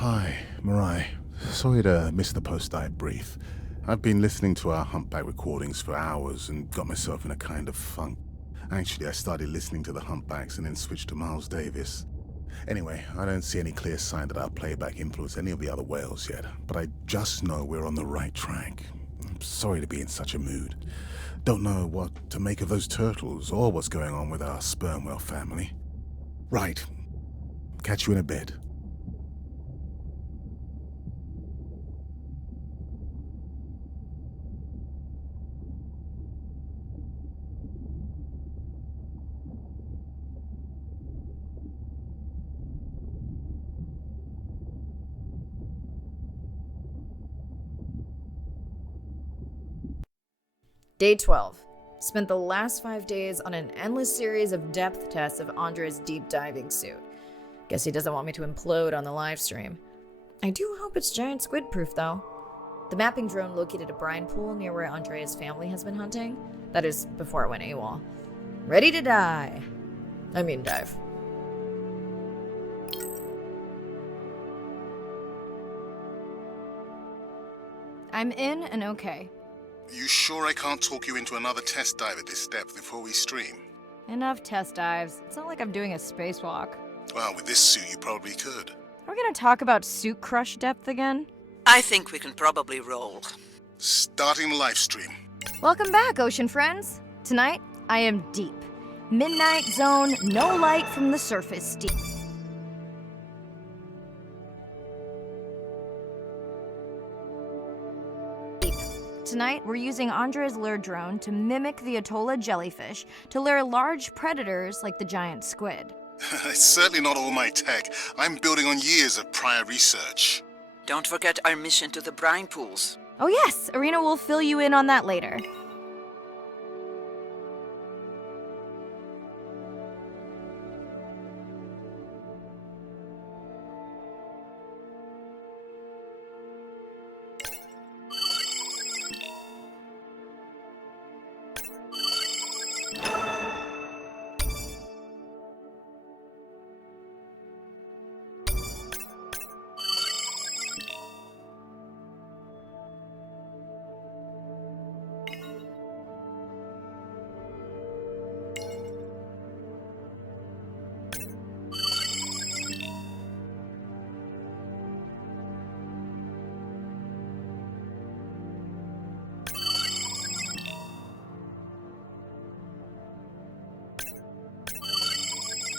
Hi, Marai. Sorry to miss the post-dive brief. I've been listening to our humpback recordings for hours and got myself in a kind of funk. Actually, I started listening to the humpbacks and then switched to Miles Davis. Anyway, I don't see any clear sign that our playback influenced any of the other whales yet, but I just know we're on the right track. I'm sorry to be in such a mood. Don't know what to make of those turtles or what's going on with our sperm whale family. Right. Catch you in a bit. Day 12. Spent the last 5 days on an endless series of depth tests of Andre's deep diving suit. Guess he doesn't want me to implode on the live stream. I do hope it's giant squid proof though. The mapping drone located a brine pool near where Andre's family has been hunting. That is, before it went AWOL. Ready to dive. I'm in and okay. You sure I can't talk you into another test dive at this depth before we stream? Enough test dives. It's not like I'm doing a spacewalk. Well, with this suit you probably could. Are we gonna talk about suit crush depth again? I think we can probably roll. Starting the live stream. Welcome back, ocean friends. Tonight, I am deep. Midnight zone, no light from the surface deep. Tonight, we're using Andre's lure drone to mimic the Atolla jellyfish to lure large predators like the giant squid. It's certainly not all my tech. I'm building on years of prior research. Don't forget our mission to the brine pools. Oh yes, Arena will fill you in on that later.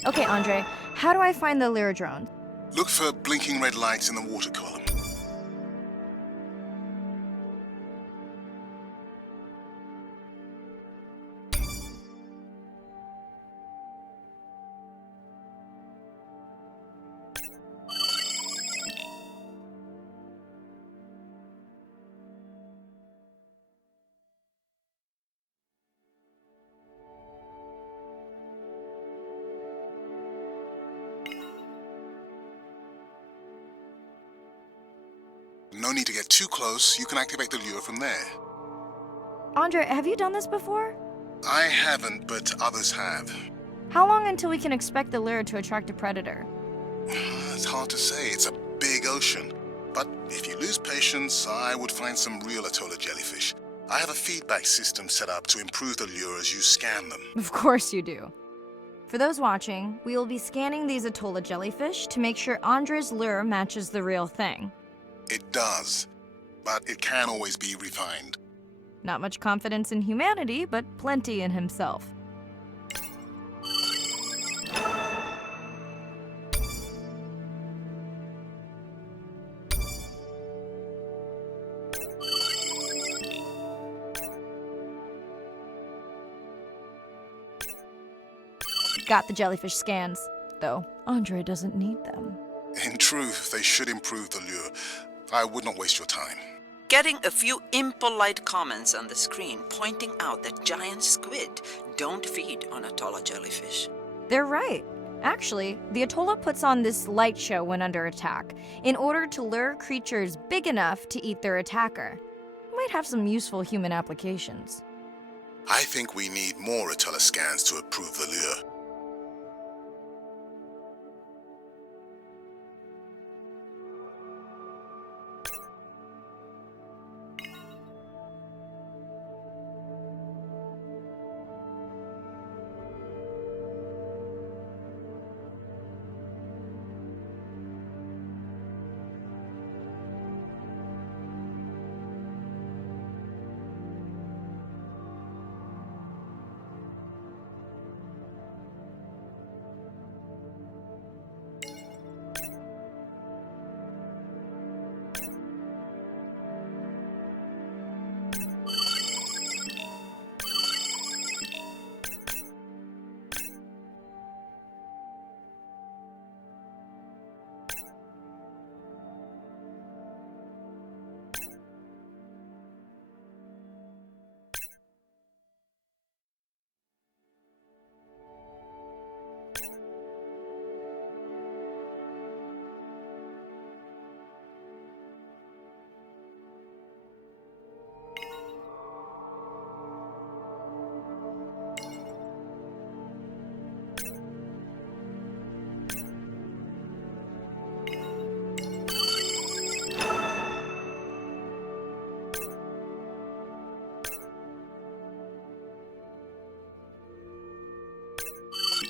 Okay, Andre, how do I find the lure drone? Look for blinking red lights in the water column. No need to get too close. You can activate the lure from there. Andre, have you done this before? I haven't, but others have. How long until we can expect the lure to attract a predator? It's hard to say. It's a big ocean. But if you lose patience, I would find some real Atolla jellyfish. I have a feedback system set up to improve the lure as you scan them. Of course you do. For those watching, we will be scanning these Atolla jellyfish to make sure Andre's lure matches the real thing. It does, but it can always be refined. Not much confidence in humanity, but plenty in himself. Got the jellyfish scans, though Andre doesn't need them. In truth, they should improve the lure. I would not waste your time. Getting a few impolite comments on the screen pointing out that giant squid don't feed on Atolla jellyfish. They're right. Actually, the Atolla puts on this light show when under attack, in order to lure creatures big enough to eat their attacker. Might have some useful human applications. I think we need more Atolla scans to approve the lure.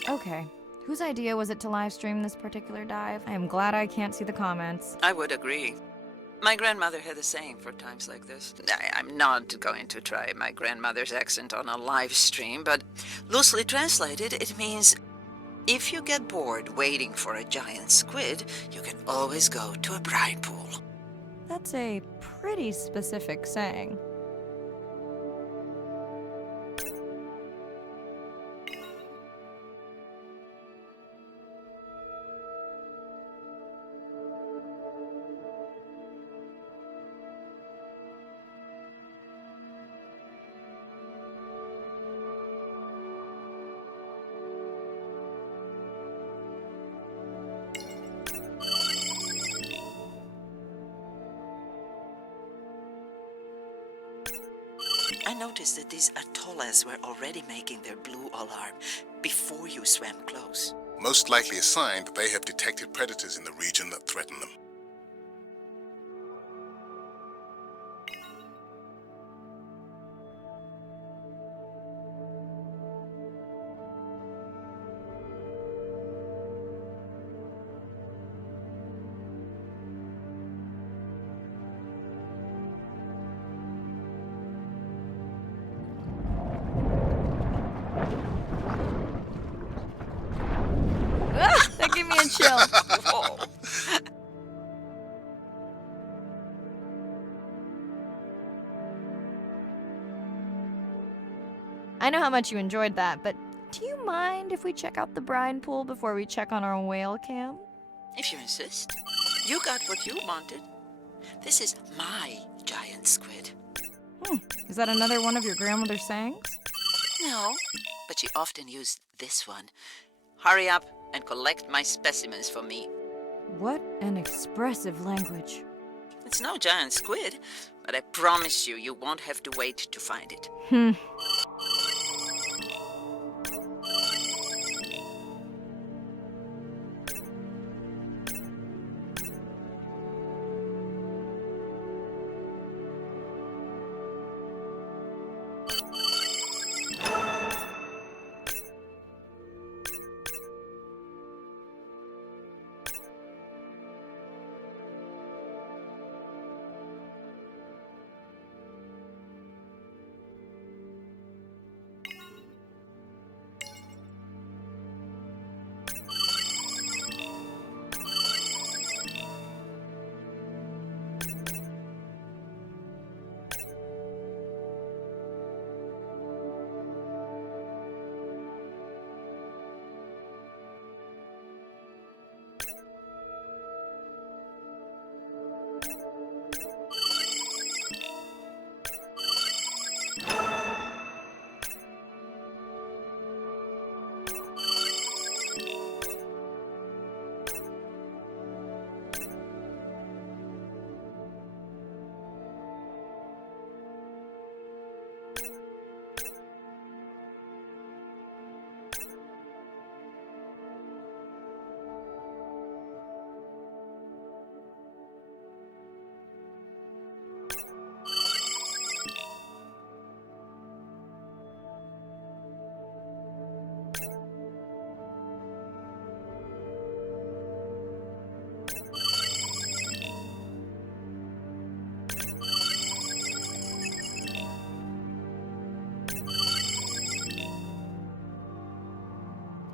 Okay. Whose idea was it to live stream this particular dive? I am glad I can't see the comments. I would agree. My grandmother had a saying for times like this. I'm not going to try my grandmother's accent on a live stream, but loosely translated, it means if you get bored waiting for a giant squid, you can always go to a brine pool. That's a pretty specific saying. I noticed that these atollas were already making their blue alarm before you swam close. Most likely a sign that they have detected predators in the region that threaten them. That gave me a chill. Whoa. I know how much you enjoyed that, but do you mind if we check out the brine pool before we check on our whale cam? If you insist. You got what you wanted. This is my giant squid. Is that another one of your grandmother's sayings? No, but she often used this one. Hurry up and collect my specimens for me. What an expressive language. It's no giant squid, but I promise you won't have to wait to find it.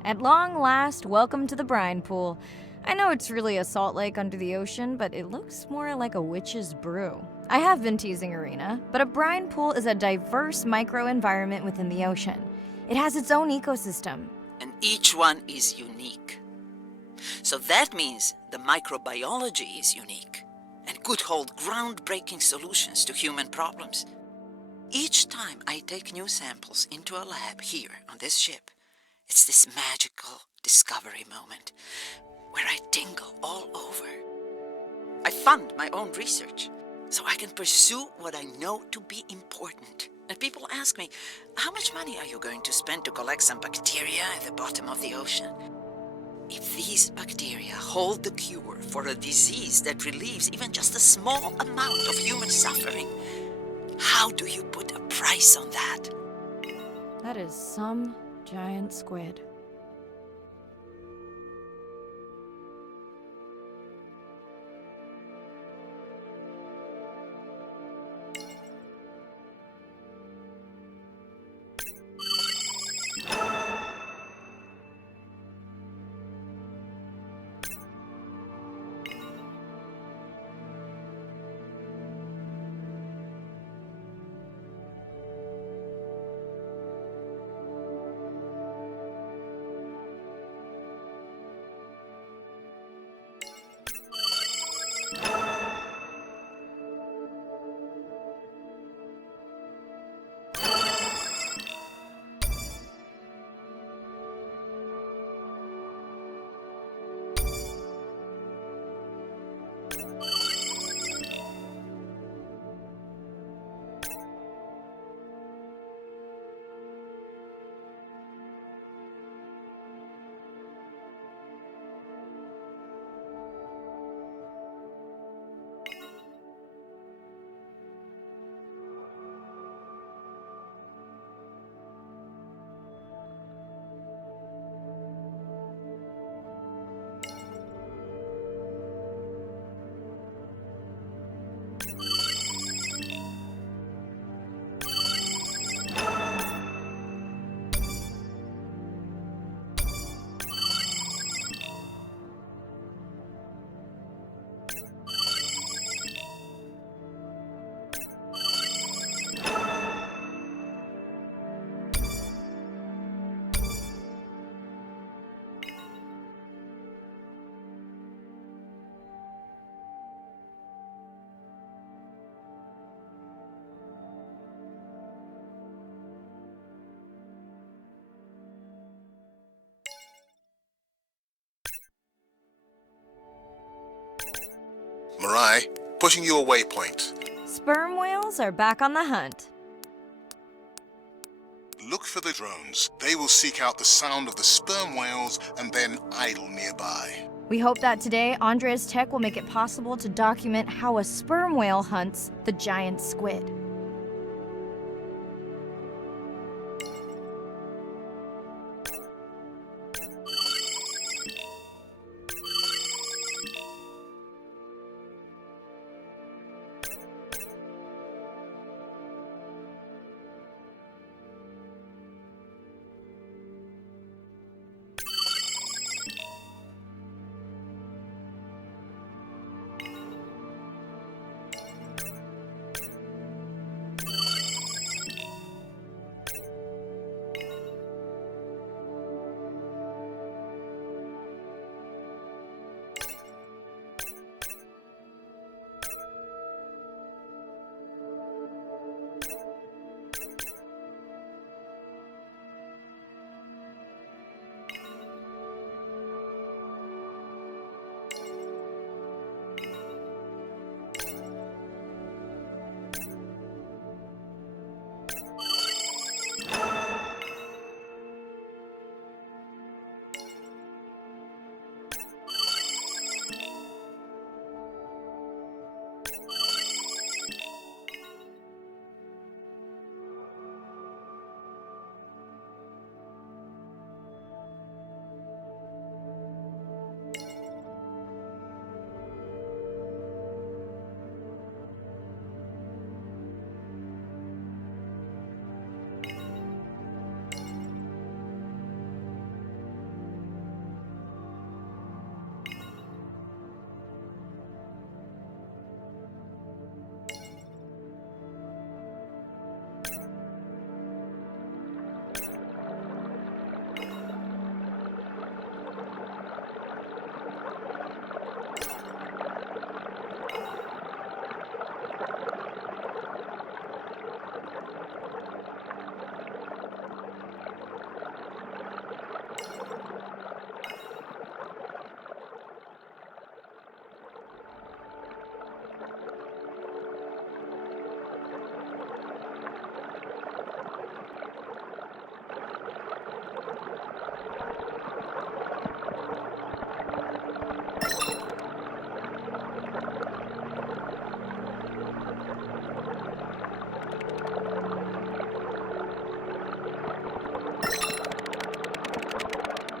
At long last, welcome to the brine pool. I know it's really a salt lake under the ocean, but it looks more like a witch's brew. I have been teasing Arena, but a brine pool is a diverse microenvironment within the ocean. It has its own ecosystem. And each one is unique. So that means the microbiology is unique and could hold groundbreaking solutions to human problems. Each time I take new samples into a lab here on this ship, it's this magical discovery moment where I tingle all over. I fund my own research so I can pursue what I know to be important. And people ask me, how much money are you going to spend to collect some bacteria at the bottom of the ocean? If these bacteria hold the cure for a disease that relieves even just a small amount of human suffering, how do you put a price on that? That is some giant squid. Mirai, pushing you a waypoint. Sperm whales are back on the hunt. Look for the drones. They will seek out the sound of the sperm whales and then idle nearby. We hope that today, Andrea's tech will make it possible to document how a sperm whale hunts the giant squid.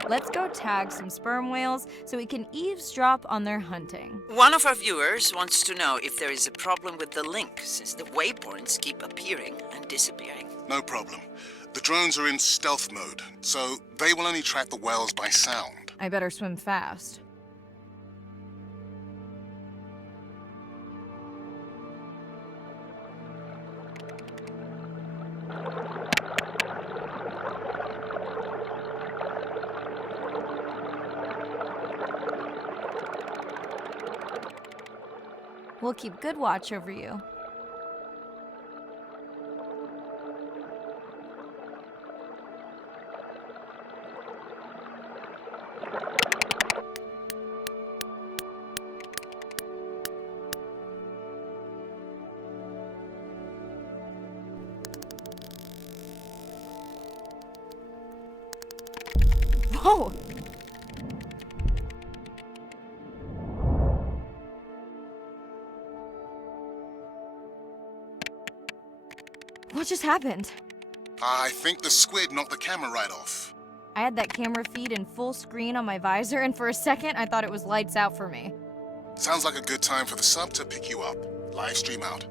Let's go tag some sperm whales so we can eavesdrop on their hunting. One of our viewers wants to know if there is a problem with the link, since the waypoints keep appearing and disappearing. No problem. The drones are in stealth mode, so they will only track the whales by sound. I better swim fast. We'll keep good watch over you. Whoa! What just happened? I think the squid knocked the camera right off. I had that camera feed in full screen on my visor, and for a second, I thought it was lights out for me. Sounds like a good time for the sub to pick you up. Live stream out.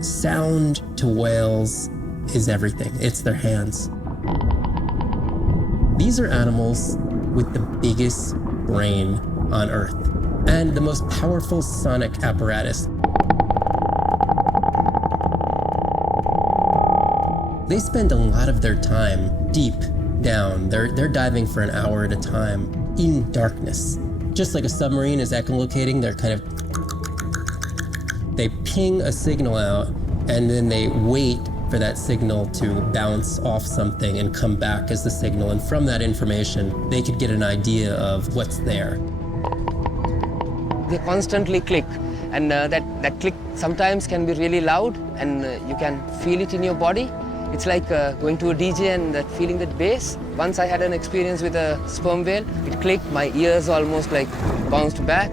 Sound to whales is everything. It's their hands. These are animals with the biggest brain on Earth. and the most powerful sonic apparatus. They spend a lot of their time deep down. They're diving for an hour at a time in darkness. Just like a submarine is echolocating, they ping a signal out, and then they wait for that signal to bounce off something and come back as the signal. And from that information, they could get an idea of what's there. They constantly click, and that click sometimes can be really loud, and you can feel it in your body. It's like going to a DJ and feeling that bass. Once I had an experience with a sperm whale. It clicked, my ears almost like bounced back.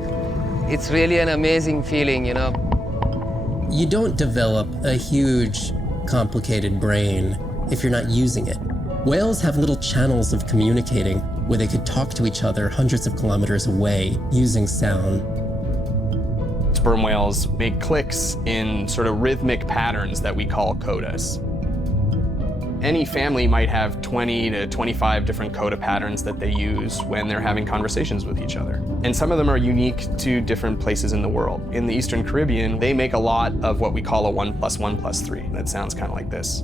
It's really an amazing feeling, you know. You don't develop a huge, complicated brain if you're not using it. Whales have little channels of communicating where they could talk to each other hundreds of kilometers away using sound. Sperm whales make clicks in sort of rhythmic patterns that we call codas. Any family might have 20 to 25 different coda patterns that they use when they're having conversations with each other. And some of them are unique to different places in the world. In the Eastern Caribbean, they make a lot of what we call a 1 + 1 + 3. That sounds kind of like this.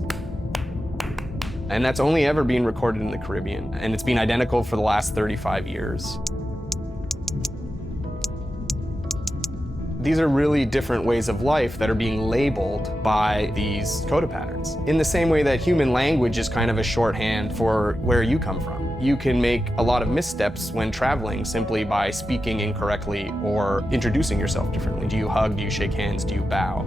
And that's only ever been recorded in the Caribbean. And it's been identical for the last 35 years. These are really different ways of life that are being labeled by these coda patterns. In the same way that human language is kind of a shorthand for where you come from. You can make a lot of missteps when traveling simply by speaking incorrectly or introducing yourself differently. Do you hug? Do you shake hands? Do you bow?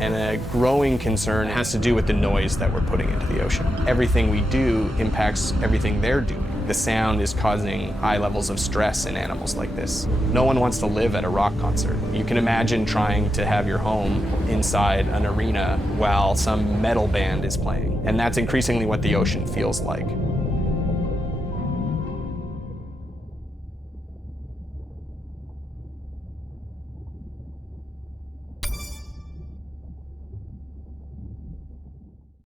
And a growing concern has to do with the noise that we're putting into the ocean. Everything we do impacts everything they're doing. The sound is causing high levels of stress in animals like this. No one wants to live at a rock concert. You can imagine trying to have your home inside an arena while some metal band is playing. And that's increasingly what the ocean feels like.